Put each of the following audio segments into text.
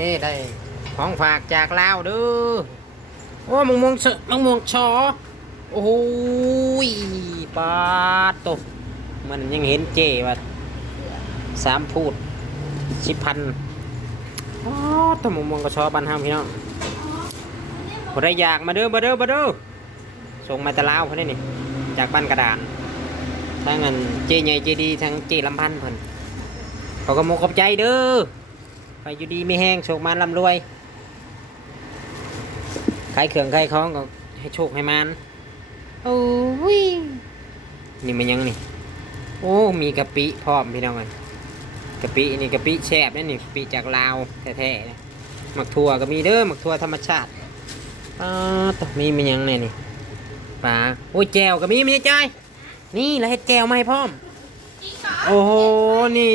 นี่ได้ของฝากจากลาวเด้อโอ้มะม่วงเสมะม่วงชอโอ้ยปาตกมันยังเห็นเจว่าสามพูดสิพันอ๋อตมะม่วงกระชอบันห้ามพี่น้องพอได้อยากมาเด้อมาเด้อมาเด้อส่งมาตะลาวเขาเนี่ยนี่จากบ้านกระดานทั้งอันเจใหญ่เจดีทั้งเจลำพันธ์เพิ่นเขาก็มกขอบใจเด้อ ไปอยู่ดีไม่แห้งโชคมันร่ำรวยขายเครื่องขายของก็ให้โชคให้มันโอ้ยนี่มันยังนี่ โอ้ มีกะปิพร้อมพี่น้องเลยกะปินี่กะปิแช่บนั่นนี่กะปิจากลาวแท้ๆนะหมักถั่วก็มีเด้อหมักถั่วธรรมชาติอ่าตมีมันยังเนี่ยนี่ปลาโอ้ยแจวก็มีมีใจอยนี่แล้วเห็ดแจวมาให้พร้อม โอ้โห นี่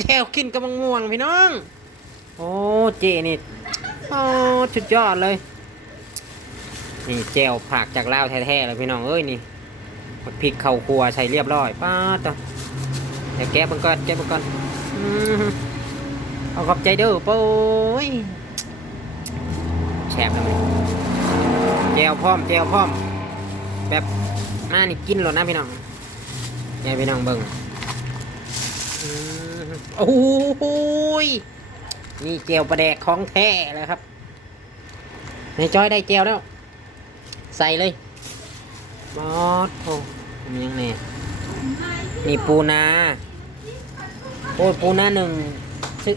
แจวกินกับมะม่วงพี่น้อง โอ้เจนี่โอ้ชุดยอดเลย นี่แจวผักจากลาวแท้ๆเลยพี่น้องเอ้ยนี่พริกเข้าครัวใส่เรียบร้อยป้าต่อเดี๋ยวแกะมันก่อนแกะมันก่อนอืมเอาขอบใจเด้อโป้ยแฉบแล้วไหมแจวพร้อมแจวพร้อม แบบมานี่กินแล้วนะพี่น้องยายพี่น้องเบิ่งโอ้ย นี่เจลประแดกของแท้เลยครับในจอยได้เจลแล้ว ใส่เลยมอสโอ้มียังไงนี่ปูนาโอ้ปูนาหนึ่งชื่อ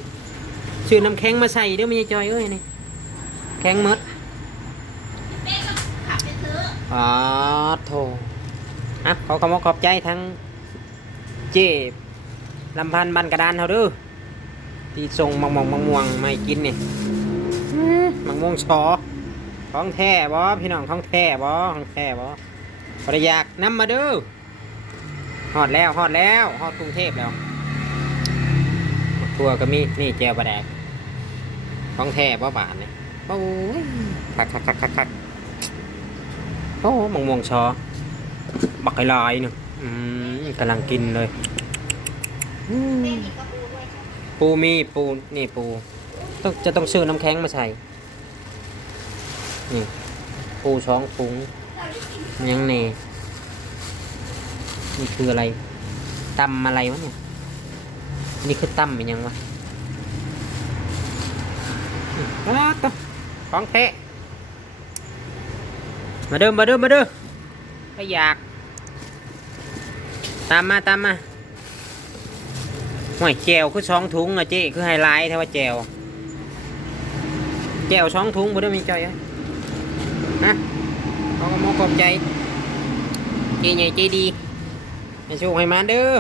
ชื่อน้ำแข็งมาใส่เดี๋ยวมีจอยเอ้ยนี่แข็งมดอ๋อโถอะขอขอบขอบใจทั้งเจ็บลำพันธ์บันกระดานเขาด้อ ที่ส่งมังมองมังม่วงมาให้กินนี่มังม่วงชอท้องแท้บ่พี่น้องท้องแท้บ่ท้องแท้บ่ภรรยากนำมาเด้อฮอดแล้วฮอดแล้วฮอดกรุงเทพแล้วทัวก็มีนี่แจวปลาแดกท้องแท้บ่บานนี่โอ้ยคักคักคักคักคักโอ้มังม่วงชอบักไอ้ลายหนึ่งอืมกำลังกินเลยอืม ปูมีปูนี่ปูต้องจะต้องซื้อน้ำแข็งมาใส่นี่ปูช้องปุ้งยังเนนี่คืออะไรตำอะไรวะเนี่ยนี่คือตำเป็นยังวะอืมอ้าวต่อของเทะมาเด้อมาเด้อมาเด้อก็อยาก ตามมาตามมา ห่วยแจวคือสองถุงอะเจ๊คือไฮไลท์แท้ว่าแจวแจวสองถุงบ่ได้มีใจอยเอ้ยนะเขาก็มองขอบใจเจใหญ่เจดีให้โชคให้มาเด้อ